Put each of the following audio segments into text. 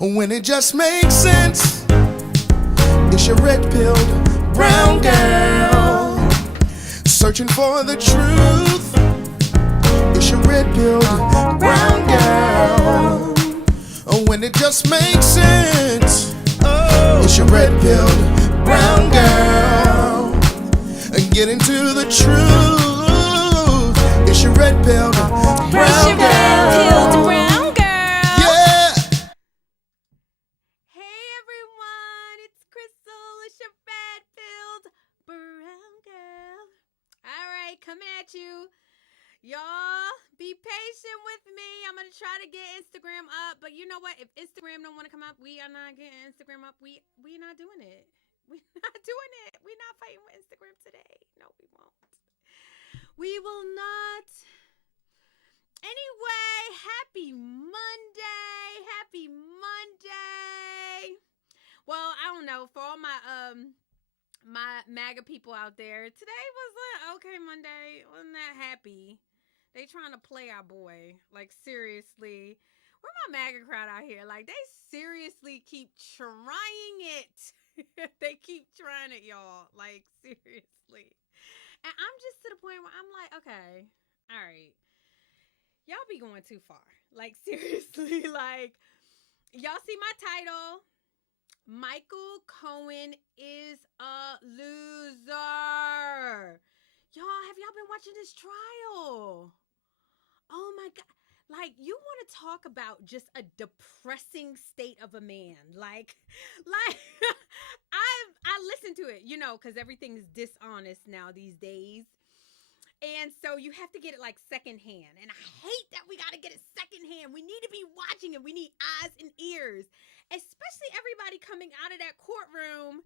When it just makes sense, it's your red-pilled brown girl searching for the truth. It's your red-pilled brown girl. When it just makes sense, it's your red-pilled brown girl. Get into the truth. It's your red-pilled brown girl. Yeah. Hey everyone, it's Crystal. It's your red-pilled brown girl. All right, coming at you. Y'all, be patient with me. I'm going to try to get Instagram up. But you know what? If Instagram don't want to come up, we are not getting Instagram up. We not doing it. We're not doing it. We're not fighting with Instagram today. No, we won't. We will not. Anyway, happy Monday. Happy Monday. Well, I don't know. For all my my MAGA people out there, today was like, okay, Monday. Wasn't that happy? They trying to play our boy. Like, seriously. Where my MAGA crowd out here? Like, they seriously keep trying it. They keep trying it, y'all. Like, seriously. And I'm just to the point where I'm like, okay, all right. Y'all be going too far. Like, seriously. Like, y'all see my title. Micheal Cohen is a loser. Y'all, have y'all been watching this trial? Oh my God. Like, you want to talk about just a depressing state of a man. Like I listen to it, you know, because everything is dishonest now these days. And so you have to get it like secondhand. And I hate that we got to get it secondhand. We need to be watching it. We need eyes and ears, especially everybody coming out of that courtroom.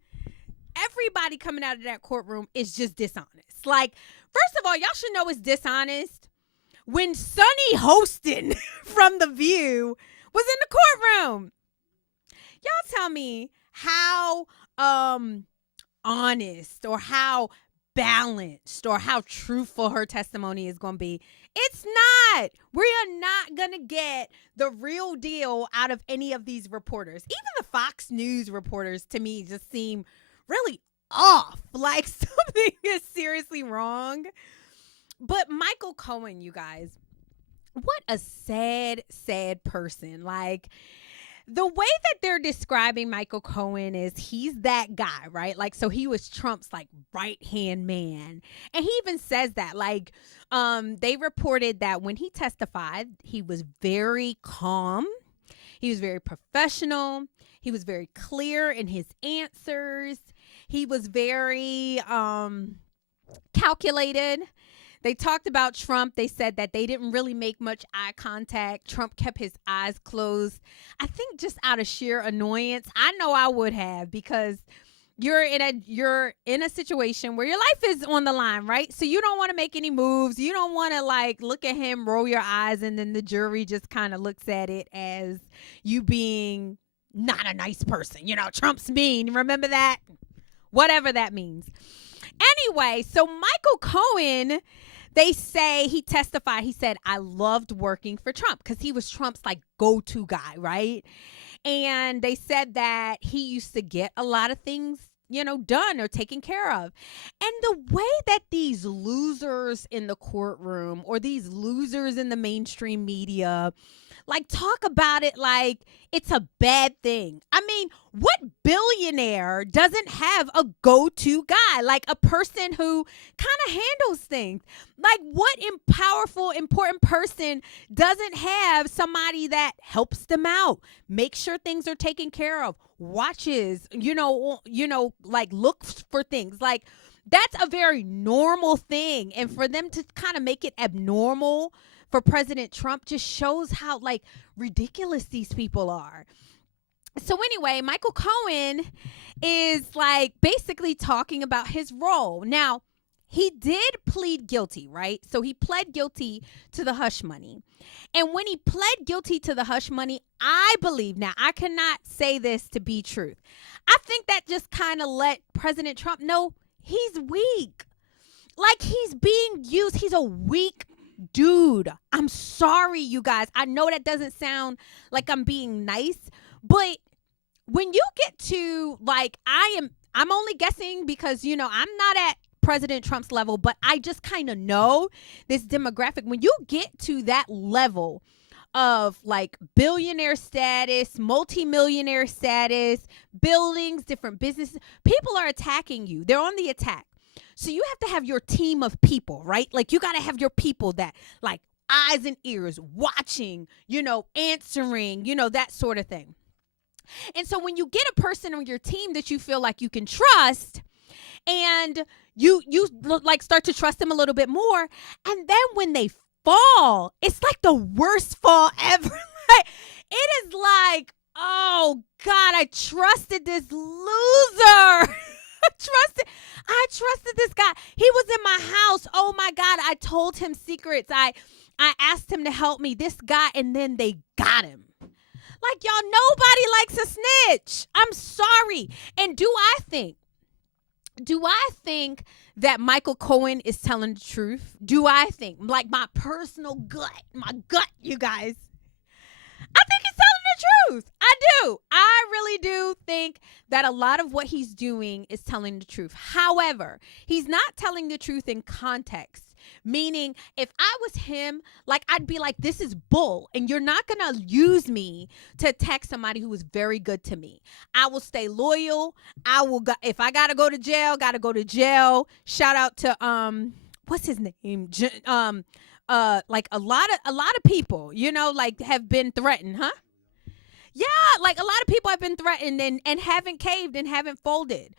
Everybody coming out of that courtroom is just dishonest. Like, first of all, y'all should know it's dishonest when Sonny Hostin from The View was in the courtroom. Y'all tell me how honest or how balanced or how truthful her testimony is going to be. It's not. We are not going to get the real deal out of any of these reporters. Even the Fox News reporters, to me, just seem really off. Like, something is seriously wrong. But Micheal Cohen, you guys, what a sad, sad person. Like, the way that they're describing Micheal Cohen is he's that guy, right? Like, so he was Trump's like right-hand man. And he even says that, like, they reported that when he testified, he was very calm. He was very professional. He was very clear in his answers. He was very calculated. They talked about Trump. They said that they didn't really make much eye contact. Trump kept his eyes closed. I think just out of sheer annoyance. I know I would have, because you're in a situation where your life is on the line, right? So you don't want to make any moves. You don't want to like look at him, roll your eyes, and then the jury just kind of looks at it as you being not a nice person. You know, Trump's mean. Remember that? Whatever that means. Anyway, so Micheal Cohen, they say he testified. He said, I loved working for Trump because he was Trump's like go-to guy, right? And they said that he used to get a lot of things, you know, done or taken care of. And the way that these losers in the courtroom or these losers in the mainstream media like talk about it like it's a bad thing. I mean, what billionaire doesn't have a go-to guy, like a person who kind of handles things? Like, what powerful, important person doesn't have somebody that helps them out, make sure things are taken care of, watches, like looks for things like that's a very normal thing. And for them to kind of make it abnormal for President Trump just shows how like ridiculous these people are. So anyway, Micheal Cohen is like basically talking about his role. Now, he did plead guilty, right? So he pled guilty to the hush money. And when he pled guilty to the hush money, I believe, now I cannot say this to be truth, I think that just kind of let President Trump know he's weak. Like, he's being used. He's a weak Dude, I'm sorry, you guys. I know that doesn't sound like I'm being nice, but when you get to like, I'm only guessing because, I'm not at President Trump's level, but I just kind of know this demographic. When you get to that level of like billionaire status, multimillionaire status, buildings, different businesses, people are attacking you. They're on the attack. So you have to have your team of people, right? Like you got to have your people that like eyes and ears watching, answering, that sort of thing. And so when you get a person on your team that you feel like you can trust, and you like start to trust them a little bit more, and then when they fall, it's like the worst fall ever. It is like, oh God, I trusted this loser. I trusted this guy. He was in my house. Oh my God, I told him secrets. I asked him to help me. This guy, and then they got him. Like, y'all, nobody likes a snitch. I'm sorry. And do I think that Micheal Cohen is telling the truth? Do I think, like my personal gut, you guys, I think he's telling the truth. I do. I really do think that a lot of what he's doing is telling the truth. However, he's not telling the truth in context. Meaning, if I was him, like, I'd be like, this is bull, and you're not going to use me to attack somebody who is very good to me. I will stay loyal. If I got to go to jail, got to go to jail. Shout out to, what's his name? Like a lot of people, like have been threatened, huh? Yeah, like a lot of people have been threatened and haven't caved and haven't folded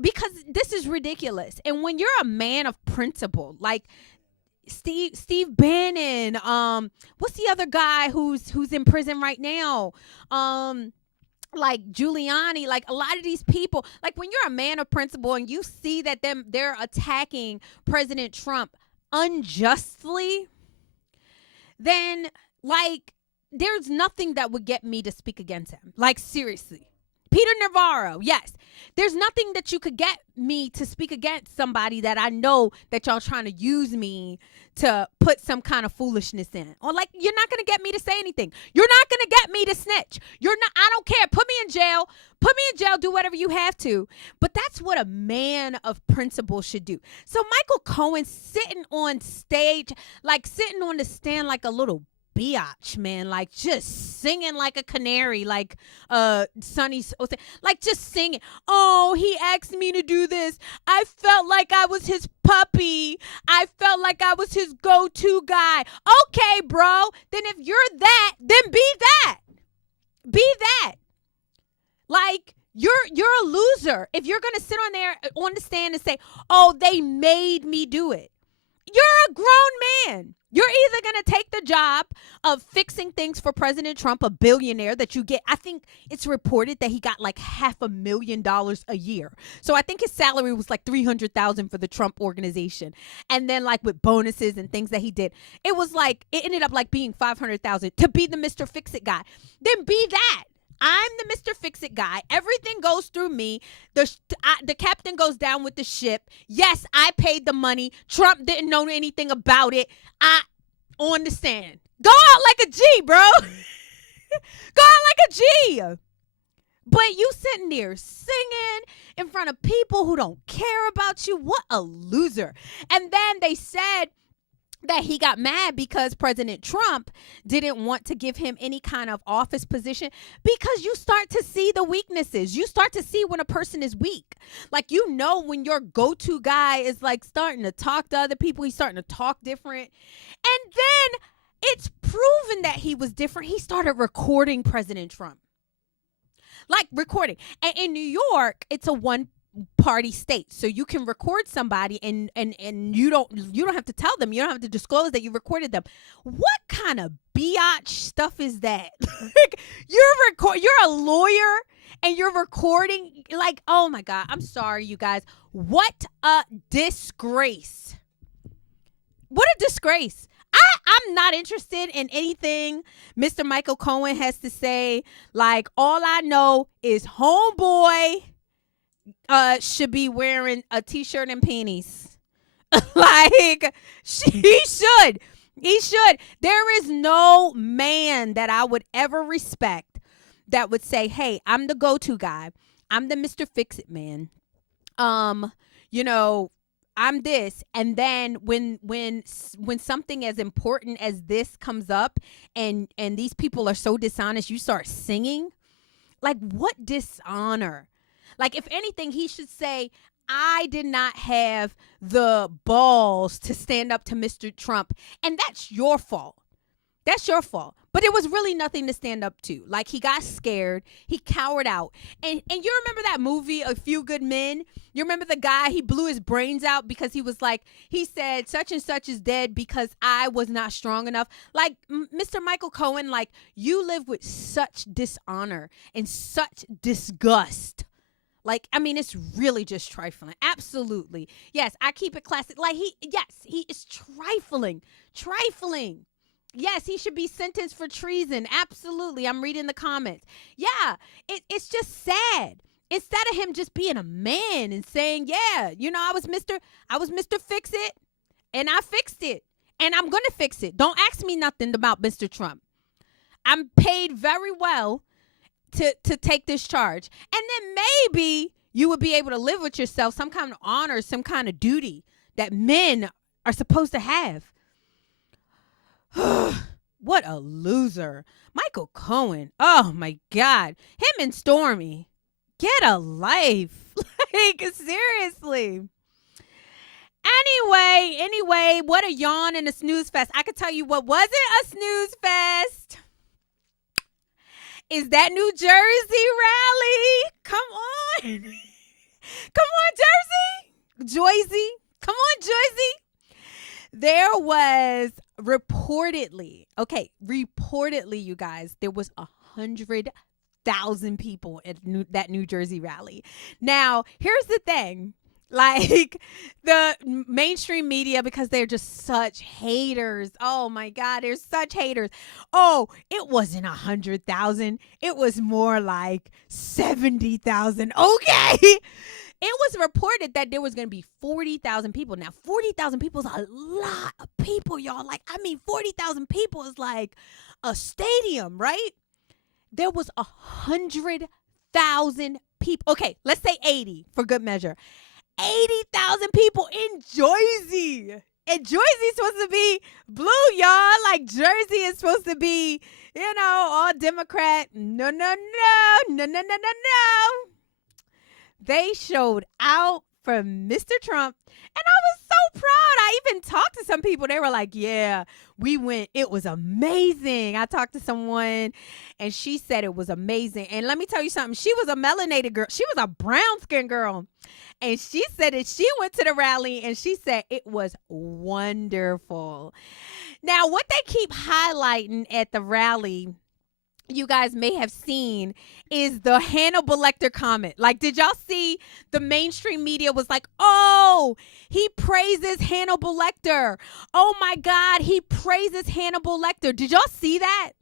because this is ridiculous. And when you're a man of principle, like Steve Bannon, what's the other guy who's in prison right now? Like Giuliani, like a lot of these people, like when you're a man of principle and you see that they're attacking President Trump unjustly, then like there's nothing that would get me to speak against him. Like seriously. Peter Navarro, yes. There's nothing that you could get me to speak against somebody that I know that y'all trying to use me to put some kind of foolishness in. Or like, you're not going to get me to say anything. You're not going to get me to snitch. I don't care. Put me in jail. Do whatever you have to. But that's what a man of principle should do. So Micheal Cohen sitting on stage, like sitting on the stand like a little biatch, man, like just singing like a canary, like Sonny, like just singing. Oh, he asked me to do this. I felt like I was his puppy. I felt like I was his go-to guy. Okay, bro. Then if you're that, then be that. Be that. Like you're a loser if you're gonna sit on there on the stand and say, "Oh, they made me do it." You're a grown man. You're either going to take the job of fixing things for President Trump, a billionaire that you get. I think it's reported that he got like $500,000 a year. So I think his salary was like $300,000 for the Trump organization. And then like with bonuses and things that he did, it ended up like being $500,000 to be the Mr. Fix-It guy. Then be that. I'm the Mr. Fix-It guy. Everything goes through me. The captain goes down with the ship. Yes, I paid the money. Trump didn't know anything about it. I understand. Go out like a G, bro. Go out like a G. But you sitting there singing in front of people who don't care about you. What a loser. And then they said that he got mad because President Trump didn't want to give him any kind of office position, because you start to see the weaknesses. You start to see when a person is weak. Like, when your go-to guy is like starting to talk to other people, he's starting to talk different. And then it's proven that he was different. He started recording President Trump. Like recording. And in New York, it's a one-party state, so you can record somebody and you don't have to tell them, you don't have to disclose that you recorded them. What kind of biatch stuff is that? Like, you're a lawyer and you're recording, like, oh my God, I'm sorry, you guys. What a disgrace. What a disgrace. I'm not interested in anything Mr. Micheal Cohen has to say. Like, all I know is homeboy should be wearing a t-shirt and panties. Like, he should. He should. There is no man that I would ever respect that would say, "Hey, I'm the go-to guy. I'm the Mr. Fix-It man. Um, you know, I'm this." And then when something as important as this comes up and these people are so dishonest, you start singing. Like, what dishonor? Like, if anything, he should say, I did not have the balls to stand up to Mr. Trump. And that's your fault. That's your fault. But it was really nothing to stand up to. Like, he got scared. He cowered out. And you remember that movie, A Few Good Men? You remember the guy, he blew his brains out because he was like, he said, such and such is dead because I was not strong enough. Like, Mr. Micheal Cohen, like, you live with such dishonor and such disgust. Like, I mean, it's really just trifling. Absolutely. Yes, I keep it classic. Like, he is trifling. Trifling. Yes, he should be sentenced for treason. Absolutely. I'm reading the comments. Yeah, it's just sad. Instead of him just being a man and saying, yeah, I was Mr. Fix It, and I fixed it, and I'm going to fix it. Don't ask me nothing about Mr. Trump. I'm paid very well to take this charge. And then maybe you would be able to live with yourself, some kind of honor, some kind of duty that men are supposed to have. What a loser. Micheal Cohen. Oh my God. Him and Stormy. Get a life. Like, seriously. Anyway, what a yawn and a snooze fest. I could tell you what wasn't a snooze fest is that New Jersey rally. Come on. Come on, Jersey. Come on, Jersey. There was reportedly, you guys, there was 100,000 people at that New Jersey rally. Now, here's the thing. Like, the mainstream media, because they're just such haters. Oh my God, they're such haters. Oh, it wasn't 100,000. It was more like 70,000. Okay. It was reported that there was going to be 40,000 people. Now, 40,000 people is a lot of people, y'all. Like, I mean, 40,000 people is like a stadium, right? There was 100,000 people. Okay, let's say 80 for good measure. 80,000 people in Jersey. And Jersey's supposed to be blue, y'all. Like, Jersey is supposed to be, all Democrat. No. They showed out for Mr. Trump. And I was so proud. I even talked to some people. They were like, yeah, we went. It was amazing. I talked to someone and she said it was amazing. And let me tell you something. She was a melanated girl. She was a brown skinned girl. And she said that she went to the rally and she said it was wonderful. Now, what they keep highlighting at the rally, you guys may have seen, is the Hannibal Lecter comment. Like, did y'all see the mainstream media was like, oh, he praises Hannibal Lecter. Oh my God, he praises Hannibal Lecter. Did y'all see that?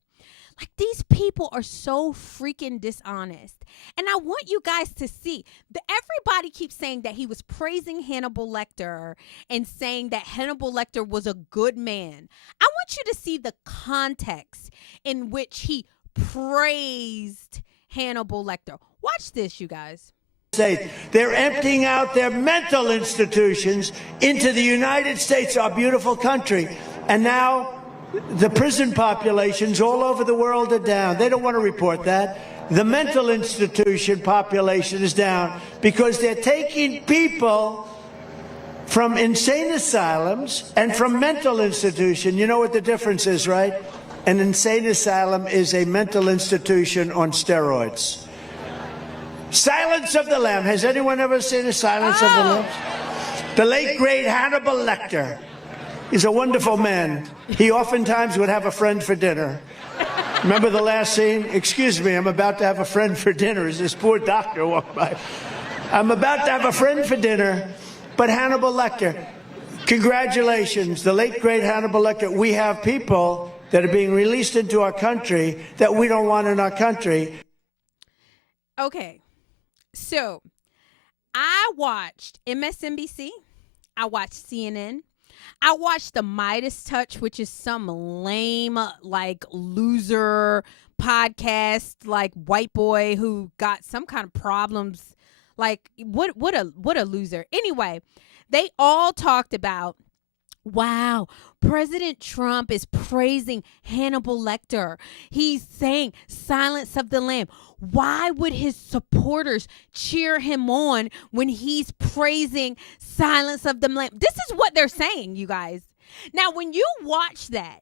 Like, these people are so freaking dishonest. And I want you guys to see that everybody keeps saying that he was praising Hannibal Lecter and saying that Hannibal Lecter was a good man. I want you to see the context in which he praised Hannibal Lecter. Watch this, you guys. They're emptying out their mental institutions into the United States, our beautiful country. And now the prison populations all over the world are down. They don't want to report that. The mental institution population is down because they're taking people from insane asylums and from mental institution. You know what the difference is, right? An insane asylum is a mental institution on steroids. Silence of the Lambs. Has anyone ever seen a Silence of the Lambs? The late, great Hannibal Lecter. He's a wonderful man. He oftentimes would have a friend for dinner. Remember the last scene? Excuse me, I'm about to have a friend for dinner as this poor doctor walked by. I'm about to have a friend for dinner, but Hannibal Lecter, congratulations, the late, great Hannibal Lecter. We have people that are being released into our country that we don't want in our country. Okay, so I watched MSNBC, I watched CNN, I watched the Midas Touch, which is some lame, like, loser podcast, like, white boy who got some kind of problems. Like, what a loser. Anyway, they all talked about, wow, President Trump is praising Hannibal Lecter. He's saying Silence of the Lamb. Why would his supporters cheer him on when he's praising Silence of the Lamb? This is what they're saying, you guys. Now, when you watch that,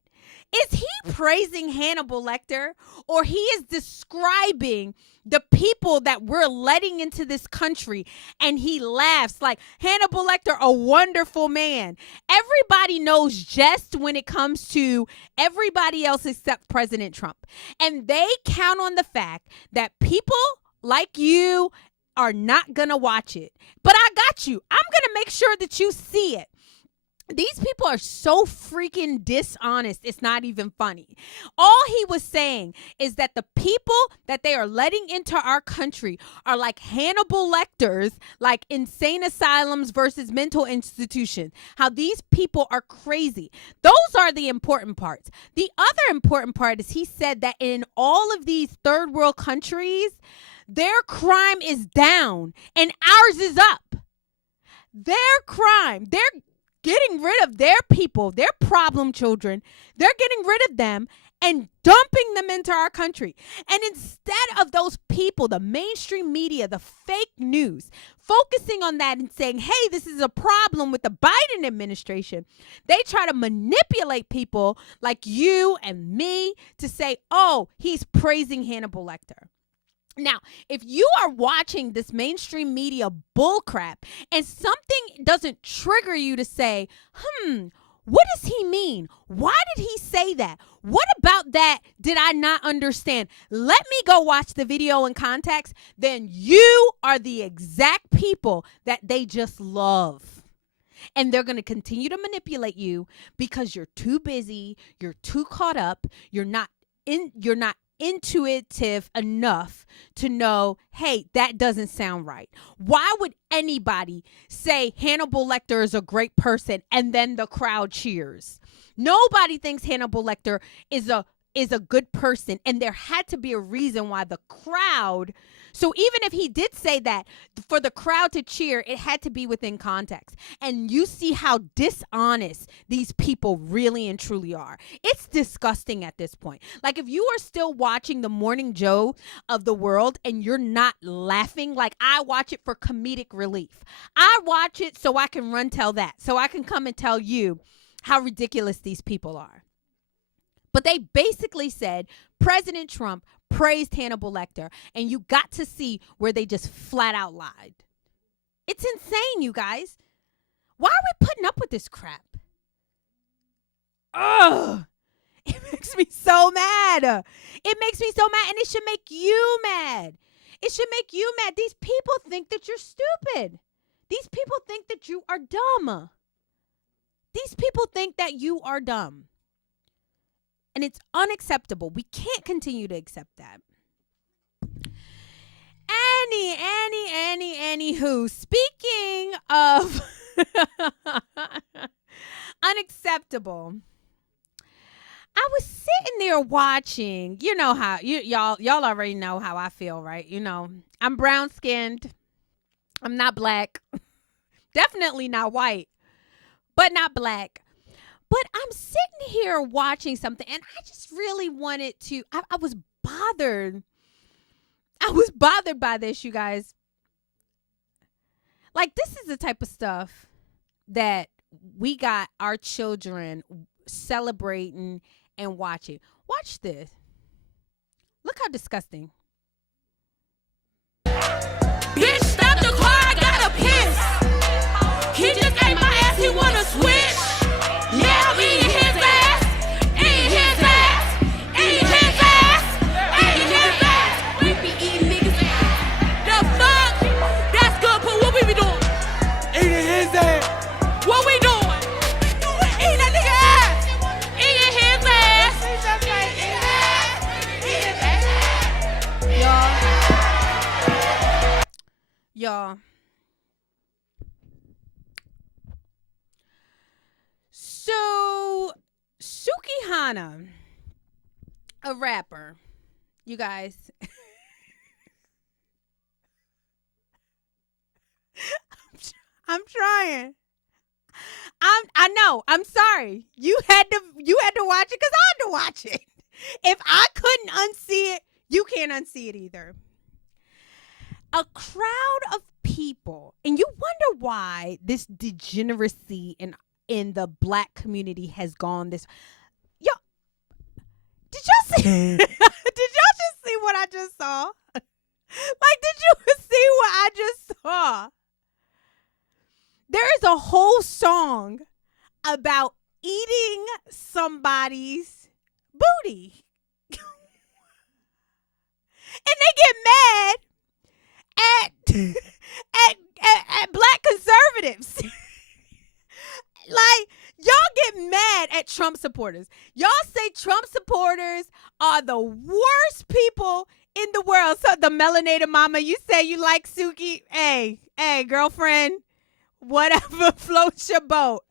is he praising Hannibal Lecter, or he is describing the people that we're letting into this country, and he laughs like, Hannibal Lecter, a wonderful man. Everybody knows just when it comes to everybody else except President Trump. And they count on the fact that people like you are not going to watch it. But I got you. I'm going to make sure that you see it. These people are so freaking dishonest. It's not even funny. All he was saying is that the people that they are letting into our country are like Hannibal Lecters, like insane asylums versus mental institutions. How these people are crazy. Those are the important parts. The other important part is he said that in all of these third world countries, their crime is down and ours is up. Their crime, they're getting rid of their people, their problem children. They're getting rid of them and dumping them into our country. And instead of those people, the mainstream media, the fake news, focusing on that and saying, hey, this is a problem with the Biden administration, they try to manipulate people like you and me to say, oh, he's praising Hannibal Lecter. Now, if you are watching this mainstream media bullcrap and something doesn't trigger you to say, what does he mean? Why did he say that? What about that did I not understand? Let me go watch the video in context. Then you are the exact people that they just love. And they're going to continue to manipulate you because you're too busy, you're too caught up, you're not intuitive enough to know, hey, that doesn't sound right. Why would anybody say Hannibal Lecter is a great person and then the crowd cheers? Nobody thinks Hannibal Lecter is a good person, and there had to be a reason why the crowd. So even if he did say that, for the crowd to cheer, it had to be within context. And you see how dishonest these people really and truly are. It's disgusting at this point. Like, if you are still watching the Morning Joe of the world and you're not laughing, like, I watch it for comedic relief. I watch it so I can run tell that, so I can come and tell you how ridiculous these people are. But they basically said President Trump praised Hannibal Lecter, and you got to see where they just flat out lied. It's insane, you guys. Why are we putting up with this crap? Ugh. It makes me so mad. It makes me so mad, and it should make you mad. It should make you mad. These people think that you're stupid. These people think that you are dumb. These people think that you are dumb. And it's unacceptable. We can't continue to accept that. Anywho, speaking of unacceptable, I was sitting there watching, you know how, y'all already know how I feel, right? You know, I'm brown skinned. I'm not black. Definitely not white, but not black. But I'm sitting here watching something, and I just really wanted to, I was bothered. I was bothered by this, you guys. Like, this is the type of stuff that we got our children celebrating and watching. Watch this. Look how disgusting. Bitch, stop the car, I gotta piss. He just ate my ass, he wanna switch. Yeah, I'm eating his ass, eating his ass, eating his ass, eating his ass. We be eating niggas' ass. The fuck? That's good, but what we be doing? Eating his ass. What we doing? Eating that nigga ass. Eating his ass. Eating his ass. Y'all. So, Sukihana, a rapper, you guys. I'm trying. I know. I'm sorry. You had to watch it because I had to watch it. If I couldn't unsee it, you can't unsee it either. A crowd of people, and you wonder why this degeneracy in the black community has gone this. Yo, did y'all see? Did y'all just see what I just saw? Like, did you see what I just saw? There is a whole song about eating somebody's booty. And they get mad at black conservatives. Like, y'all get mad at Trump supporters. Y'all say Trump supporters are the worst people in the world. So the melanated mama, you say you like Suki. Hey, girlfriend. Whatever floats your boat.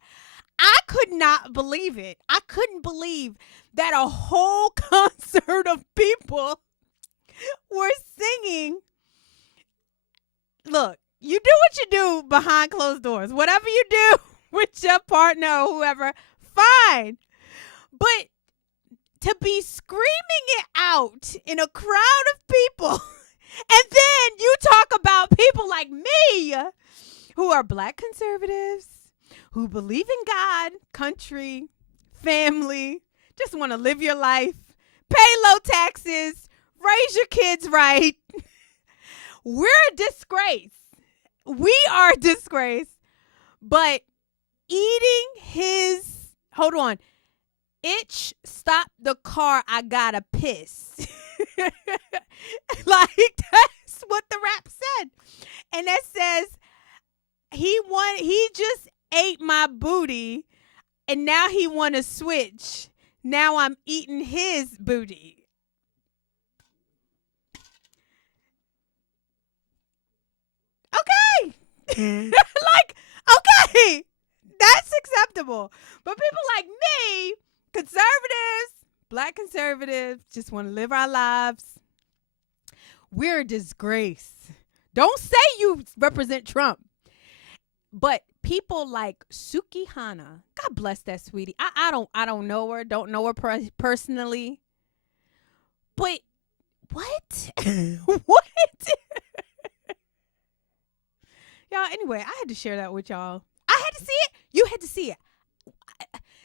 I could not believe it. I couldn't believe that a whole concert of people were singing. Look, you do what you do behind closed doors. Whatever you do with your partner or whoever, fine. But to be screaming it out in a crowd of people, and then you talk about people like me, who are black conservatives, who believe in God, country, family, just want to live your life, pay low taxes, raise your kids right. We're a disgrace. We are a disgrace. But eating his, hold on, itch, stop the car, I gotta piss. Like, that's what the rap said. And that says, he just ate my booty and now he want to switch. Now I'm eating his booty. Okay. Like, okay. That's acceptable. But people like me, conservatives, black conservatives, just want to live our lives. We're a disgrace. Don't say you represent Trump. But people like Sukihana, God bless that sweetie. I don't know her, personally. But what? What? Y'all, anyway, I had to share that with y'all. I had to see it. You had to see it.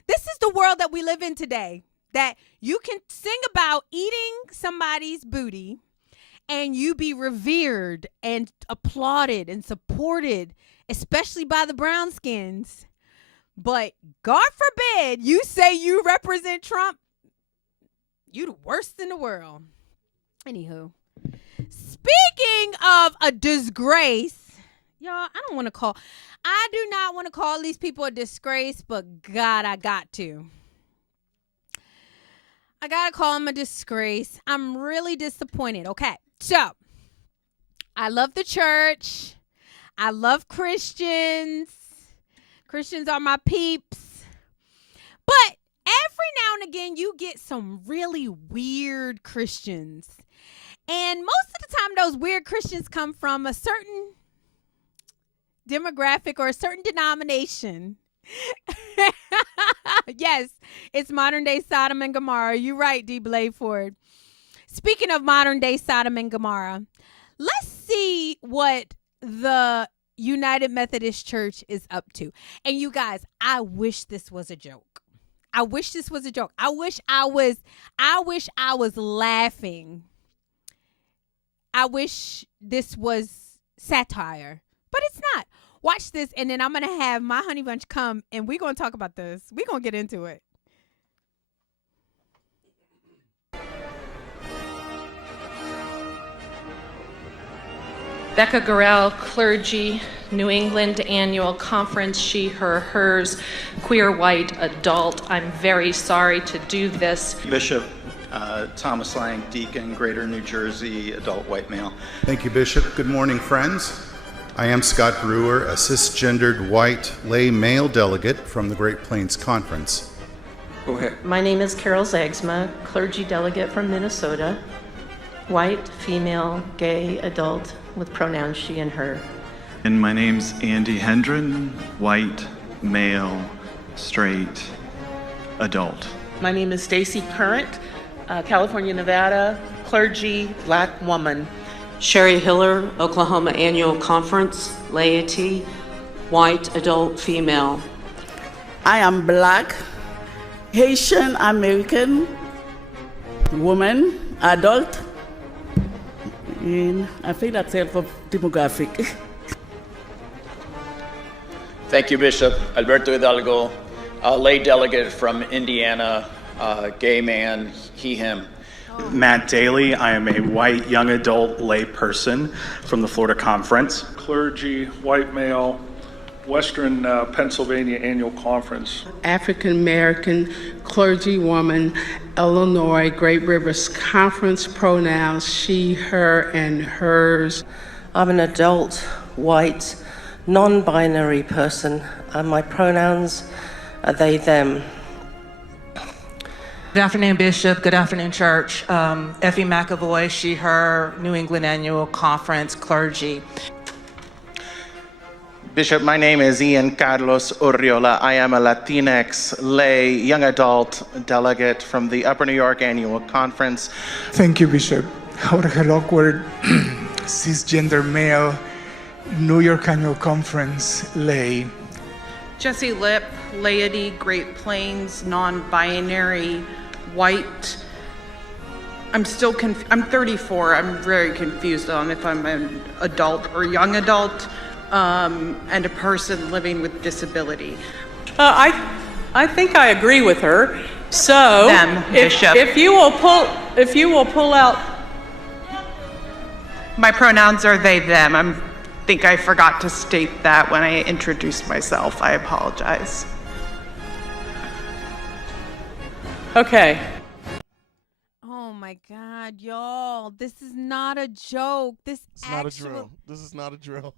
This is the world that we live in today. That you can sing about eating somebody's booty and you be revered and applauded and supported, especially by the brown skins. But God forbid you say you represent Trump. You the worst in the world. Anywho, speaking of a disgrace, y'all, I do not want to call these people a disgrace, but God, I got to. I got to call them a disgrace. I'm really disappointed. Okay, so I love the church. I love Christians. Christians are my peeps. But every now and again, you get some really weird Christians. And most of the time, those weird Christians come from a certain demographic or a certain denomination. Yes, it's modern day Sodom and Gomorrah. You're right, D. Bladeford. Speaking of modern day Sodom and Gomorrah, let's see what the United Methodist Church is up to. And you guys, I wish this was a joke. I wish this was a joke. I wish I was laughing. I wish this was satire, but it's not. Watch this, and then I'm going to have my honey bunch come, and we're going to talk about this. We're going to get into it. Becca Gorell, Clergy, New England Annual Conference, She, Her, Hers, Queer White Adult. I'm very sorry to do this. Bishop Thomas Lang, Deacon, Greater New Jersey, adult white male. Thank you, Bishop. Good morning, friends. I am Scott Brewer, a cisgendered white lay male delegate from the Great Plains Conference. Go ahead. My name is Carol Zagsma, clergy delegate from Minnesota, white, female, gay, adult, with pronouns she and her. And my name's Andy Hendren, white, male, straight, adult. My name is Stacy Current, California, Nevada, clergy, black woman. Sherry Hiller, Oklahoma Annual Conference, laity, white, adult, female. I am black, Haitian American, woman, adult, and I think that's it for demographic. Thank you, Bishop. Alberto Hidalgo, lay delegate from Indiana, gay man, he, him. Matt Daly, I am a white young adult lay person from the Florida Conference. Clergy, white male, Western Pennsylvania Annual Conference. African American clergy woman, Illinois Great Rivers Conference, pronouns she, her, and hers. I'm an adult, white, non-binary person, and my pronouns are they, them. Good afternoon, Bishop. Good afternoon, Church. Effie McAvoy, she, her, New England Annual Conference, clergy. Bishop, my name is Ian Carlos Urriola. I am a Latinx lay young adult delegate from the Upper New York Annual Conference. Thank you, Bishop. Jorge Lockwood, cisgender male, New York Annual Conference, lay. Jesse Lipp, laity, Great Plains, non-binary, white. I'm 34. I'm very confused on if I'm an adult or young adult, and a person living with disability. I think I agree with her. So if you will pull out. My pronouns are they, them. I think I forgot to state that when I introduced myself. I apologize. Okay. Oh my God, y'all. This is not a joke. It's not a drill. This is not a drill.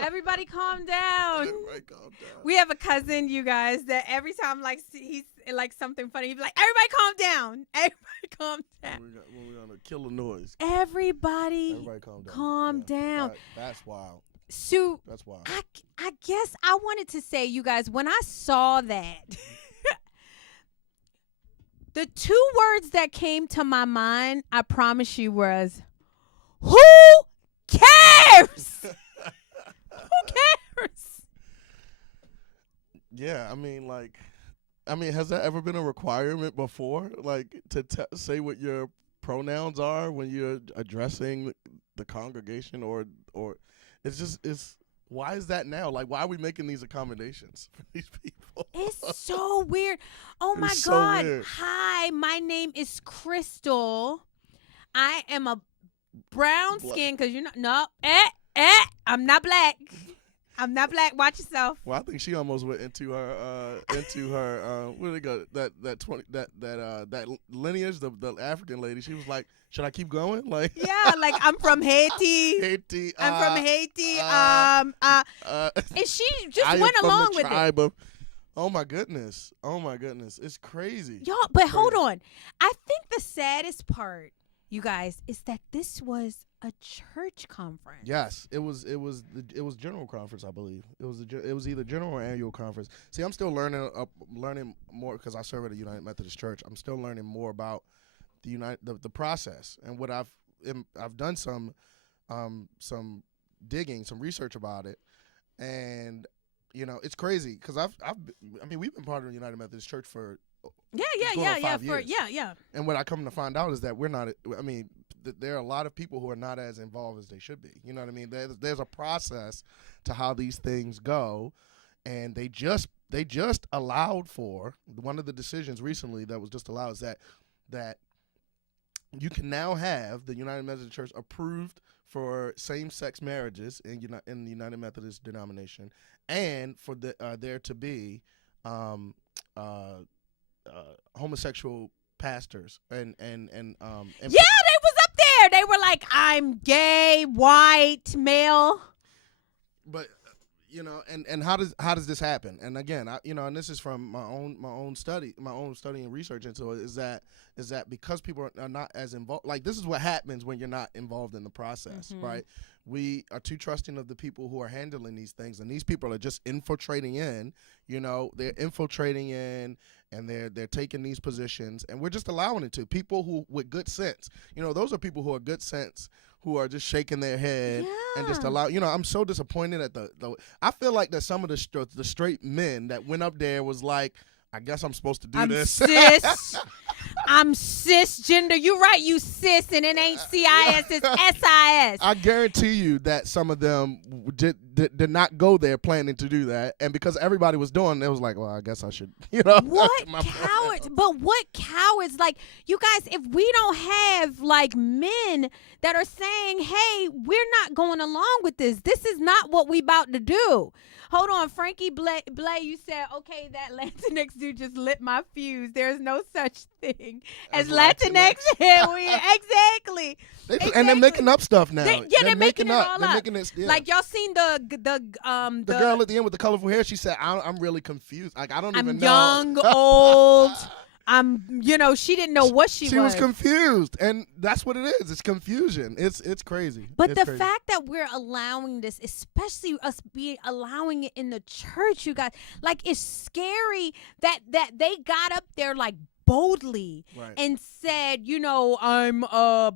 Everybody calm down. Everybody calm down. We have a cousin, you guys, that every time he's like something funny, he's like, everybody calm down. Everybody calm down. When we're gonna kill the noise. Everybody calm down. That's wild. Sue, that's wild. I guess I wanted to say, you guys, when I saw that, the two words that came to my mind, I promise you, was, who cares? Who cares? Yeah, has that ever been a requirement before? Like, to say what your pronouns are when you're addressing the congregation, or it's why is that now? Like, why are we making these accommodations for these people? It's so weird. Oh my so God. weird. Hi, my name is Crystal. I am a brown skin because you're not, I'm not black. I'm not black. Watch yourself. Well, I think she almost went into her where they go, that lineage, the African lady. She was like, should I keep going? Like, yeah, like I'm from Haiti. I'm from Haiti. And she just went along with it. Oh my goodness. It's crazy. Y'all, but hold on. I think the saddest part, you guys, is that this was a church conference. Yes, it was general conference, I believe. It was either general or annual conference. See, I'm still learning more because I serve at a United Methodist Church. I'm still learning more about the process, and what I've done some digging, some research about it, and it's crazy because we've been part of the United Methodist Church for 5 years. And what I come to find out is that we're not. There are a lot of people who are not as involved as they should be. You know what I mean? There's a process to how these things go, and they just allowed for one of the decisions recently that was just allowed is that you can now have the United Methodist Church approved for same-sex marriages in the United Methodist denomination, and for there to be homosexual pastors and they was up there. They were like, I'm gay, white, male. and how does this happen? And again, and this is from my own study and research into it, is that because people are not as involved. Like, this is what happens when you're not involved in the process, right? We are too trusting of the people who are handling these things, and these people are just infiltrating in. They're infiltrating in, and they're taking these positions, and we're just allowing it to people who with good sense. Those are people who are good sense, who are just shaking their head and just allow. I'm so disappointed at the. I feel like that some of the straight men that went up there was like, I guess I'm supposed to do this. Cis. I'm cisgender. You're right, you cis, and it ain't CIS, it's SIS. I guarantee you that some of them did not go there planning to do that, and because everybody was doing it, was like, well, I guess I should, What cowards? But what cowards? Like, you guys, if we don't have, like, men that are saying, hey, we're not going along with this. This is not what we about to do. Hold on, Frankie Blay, you said, okay, that Latinx dude just lit my fuse. There's no such thing as Latinx. Exactly. And they're making up stuff now. They're making it all up. Like, y'all seen the girl at the end with the colorful hair? She said, I'm really confused. Like, I don't even know. I'm young, old. She didn't know what she was. She was confused, and that's what it is. It's confusion. It's crazy. But it's crazy. Fact that we're allowing this, especially us allowing it in the church, you guys, like, it's scary that they got up there like boldly and said, I'm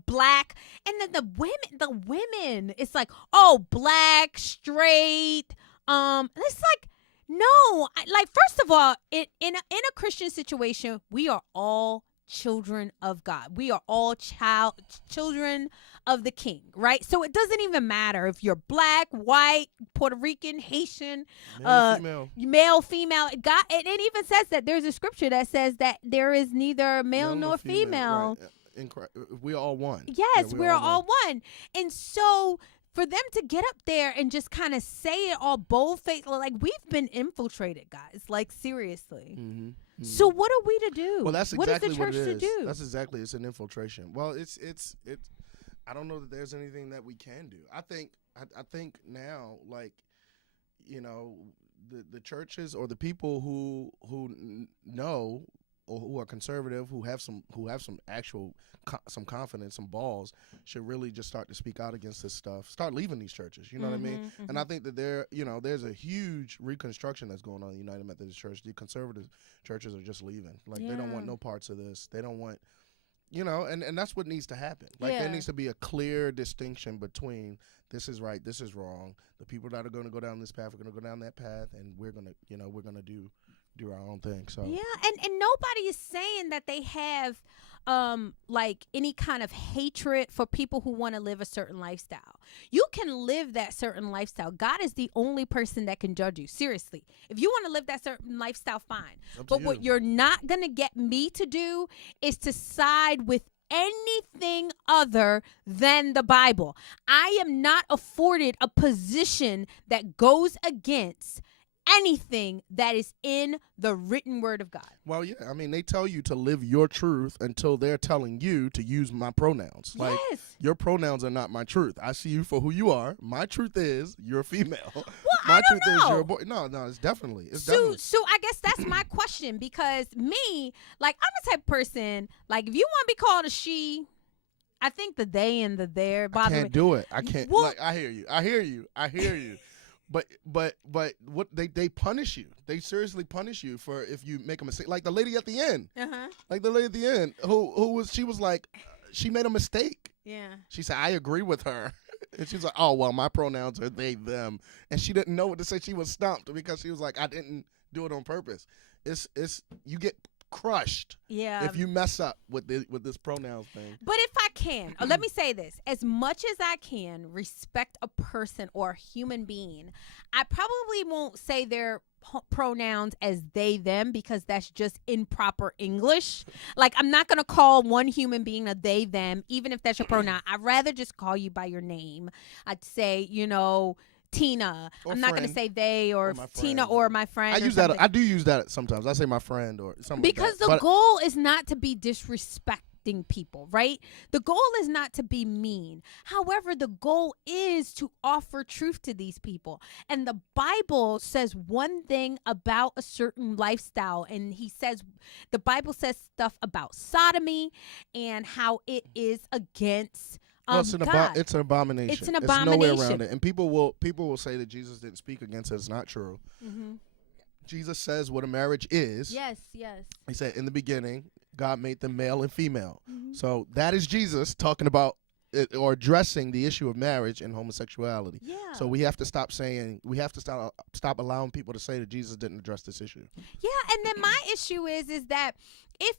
black, and then the women, it's like, oh, black, straight, it's like. No, first of all, in a Christian situation, we are all children of God. We are all children of the King, right? So it doesn't even matter if you're black, white, Puerto Rican, Haitian, male, female. God, it even says that there's a scripture that says that there is neither male nor female. Right. We're all one. Yes, we're all one. And so for them to get up there and just kind of say it all bold-faced, like, we've been infiltrated, guys. Like, seriously. So what are we to do? Well, that's exactly what is the church to do? That's exactly. It's an infiltration. Well, it's. I don't know that there's anything that we can do. I think now, like, the churches or the people who know or who are conservative, who have some actual some confidence, some balls, should really just start to speak out against this stuff. Start leaving these churches. You know what I mean? And I think that there's a huge reconstruction that's going on in the United Methodist Church. The conservative churches are just leaving. Like, they don't want no parts of this. They don't want, and that's what needs to happen. Like, there needs to be a clear distinction between this is right, this is wrong. The people that are going to go down this path are going to go down that path, and we're going to do our own thing. So and nobody is saying that they have like any kind of hatred for people who want to live a certain lifestyle. You can live that certain lifestyle. God is the only person that can judge you. Seriously. If you want to live that certain lifestyle, fine. But what you're not going to get me to do is to side with anything other than the Bible. I am not afforded a position that goes against anything that is in the written word of God. Well, yeah, I mean, they tell you to live your truth until they're telling you to use my pronouns. Like, your pronouns are not my truth. I see you for who you are. My truth is you're female. Well, my I don't truth know. is you're a boy. No, it's definitely. So I guess that's my question, because me, like, I'm the type of person, like, if you want to be called a she, I think the they and the there bother me. I can't do it. I can't. Well, like, I hear you. But what they punish you. They seriously punish you for if you make a mistake. Like the lady at the end. Like the lady at the end she was like, she made a mistake. Yeah. She said, I agree with her. And she's like, oh, well, my pronouns are they, them. And she didn't know what to say. She was stumped because she was like, I didn't do it on purpose. It's you get crushed if you mess up with this pronouns thing. But if I can, let me say this, as much as I can respect a person or a human being, I probably won't say their pronouns as they, them, because that's just improper English. Like, I'm not going to call one human being a they, them, even if that's your pronoun. I'd rather just call you by your name. I'd say, Tina. I'm not going to say they or Tina or my friend. I do use that sometimes. I say my friend or something. Because like that. The goal is not to be disrespectful. correcting people, right? The goal is not to be mean. However, the goal is to offer truth to these people. And the Bible says one thing about a certain lifestyle. And the Bible says stuff about sodomy and how it is against it's an God. it's an abomination. It's an abomination. There's no way around it. And people will say that Jesus didn't speak against it. It's not true. Mm-hmm. Jesus says what a marriage is. Yes. He said in the beginning, God made them male and female. Mm-hmm. So that is Jesus talking about or addressing the issue of marriage and homosexuality. Yeah. So we have to stop stop allowing people to say that Jesus didn't address this issue. Yeah, and then my issue is that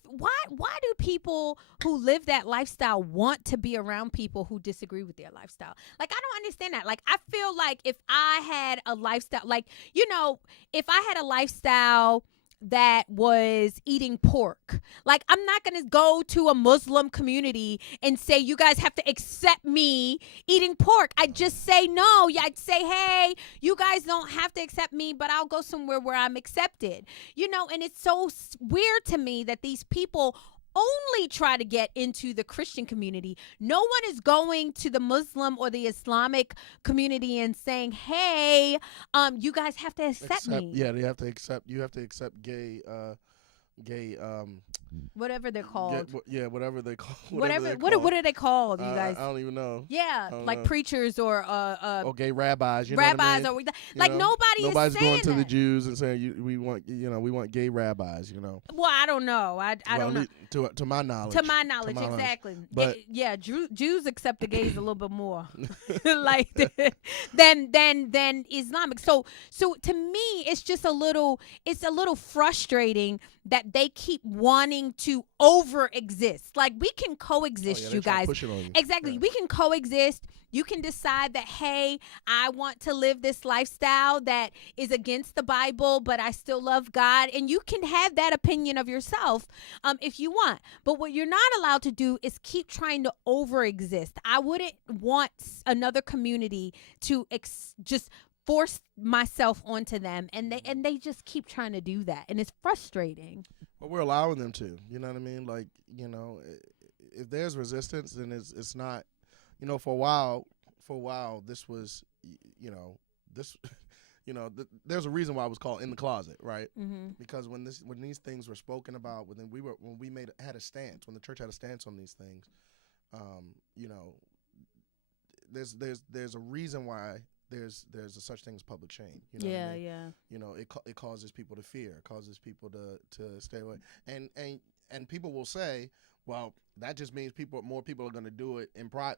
why do people who live that lifestyle want to be around people who disagree with their lifestyle? Like, I don't understand that. Like, I feel like if I had a lifestyle, like, if I had a lifestyle that was eating pork, like, I'm not going to go to a Muslim community and say, you guys have to accept me eating pork. I'd just say no. I'd say, hey, you guys don't have to accept me, but I'll go somewhere where I'm accepted. And it's so weird to me that these people only try to get into the Christian community. No one is going to the Muslim or the Islamic community and saying, hey, you guys have to accept me. Yeah, they have to accept. You have to accept gay whatever they're called. Whatever they call. What are they called, you guys? I don't even know. Yeah, like preachers or gay rabbis. Rabbis, know what I mean? Nobody's going saying to the that. Jews and saying we want gay rabbis. Well, I don't know. I don't know. To my knowledge. Exactly. But Jews accept the gays a little bit more, like than Islamic. So to me, it's just a little frustrating that they keep wanting to over exist. Like, we can coexist, you guys. Exactly. Yeah. We can coexist. You can decide that, hey, I want to live this lifestyle that is against the Bible, but I still love God. And you can have that opinion of yourself if you want. But what you're not allowed to do is keep trying to over exist. I wouldn't want another community to just force myself onto them, and they just keep trying to do that, and it's frustrating. Well, we're allowing them to. You know what I mean? Like, if there's resistance, then it's not. For a while, this was, there's a reason why it was called In the Closet, right? Mm-hmm. Because when these things were spoken about, when we had a stance, when the church had a stance on these things, there's a reason why. There's a such thing as public shame. What I mean? It causes people to fear. It causes people to stay away. And people will say, well, that just means more people are going to do it in private.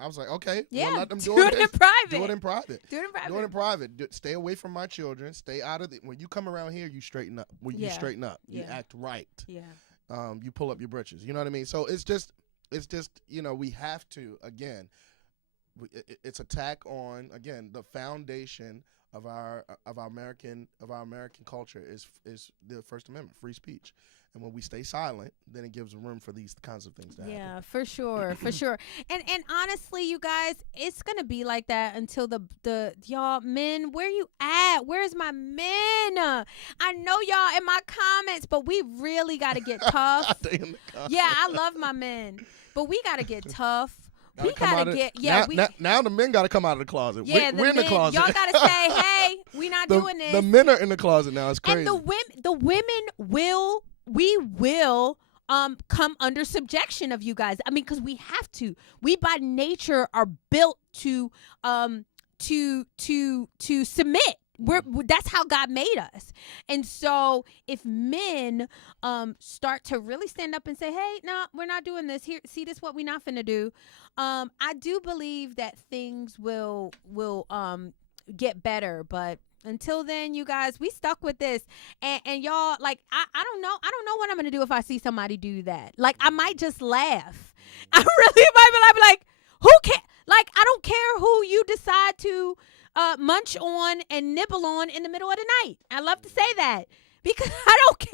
I was like, okay, well, let them do it in private. Do it in private. Do it in private. Do it in private. Stay away from my children. Stay out of when you come around here, you straighten up. You straighten up. You act right. Yeah. You pull up your britches. You know what I mean? So it's just we have to, again. It's attack on, again, the foundation of our American culture is the First Amendment, free speech. And when we stay silent, then it gives room for these kinds of things to happen. Yeah, for sure. And honestly, you guys, it's gonna be like that until the y'all men, where you at? Where's my men? I know y'all in my comments, but we really gotta get tough. Yeah, I love my men, but we gotta get tough. We gotta get now the men gotta come out of the closet. Yeah, we're in the closet. Y'all gotta say, hey, we not doing this. The men are in the closet now. It's crazy. And the women will come under subjection of you guys. I mean, because we have to. We by nature are built to submit. That's how God made us. And so if men start to really stand up and say, hey, no, we're not doing this here, see, this what we not finna do, I do believe that things will get better. But until then, you guys, we stuck with this, and y'all, like, I don't know what I'm gonna do if I see somebody do that. Like, I might just laugh. I really might be like, who cares? Like, I don't care who you decide to munch on and nibble on in the middle of the night. I love to say that because I don't care.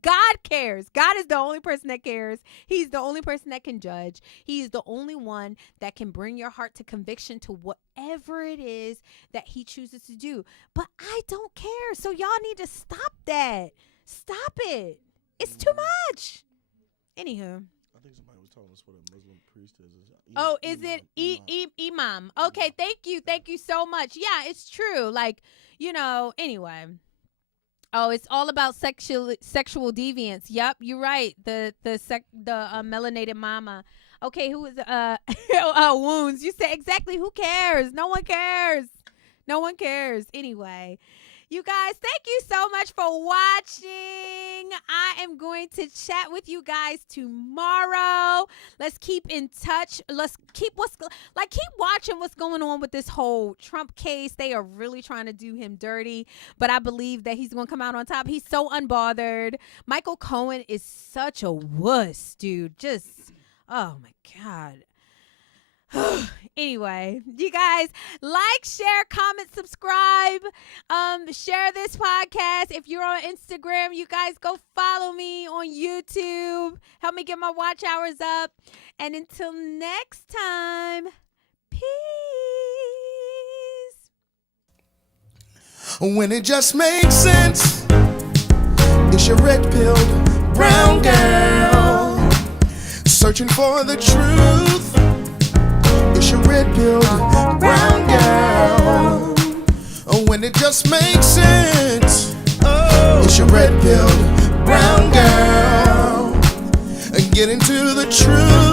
God cares. God is the only person that cares. He's the only person that can judge. He's the only one that can bring your heart to conviction to whatever it is that he chooses to do. But I don't care. So y'all need to stop that. Stop it. It's too much. Anywho. I think somebody was telling us what a Muslim priest is. Oh, is it imam? Okay, thank you so much. Yeah, it's true. Like, anyway. Oh, it's all about sexual deviance. Yep, you're right. The melanated mama. Okay, who is wounds? You said exactly. Who cares? No one cares. No one cares. Anyway, you guys, thank you so much for watching. I am going to chat with you guys tomorrow. Let's keep in touch. Let's keep watching what's going on with this whole Trump case. They are really trying to do him dirty, but I believe that he's going to come out on top. He's so unbothered. Micheal Cohen is such a wuss, dude. Just, oh my God. Anyway, you guys, like, share, comment, subscribe, share this podcast. If you're on Instagram, you guys go follow me on YouTube. Help me get my watch hours up. And until next time, peace. When it just makes sense, it's your red-pilled brown girl searching for the truth. It's your red-pilled brown girl. When it just makes sense, it's your red-pilled brown girl. Get into the truth.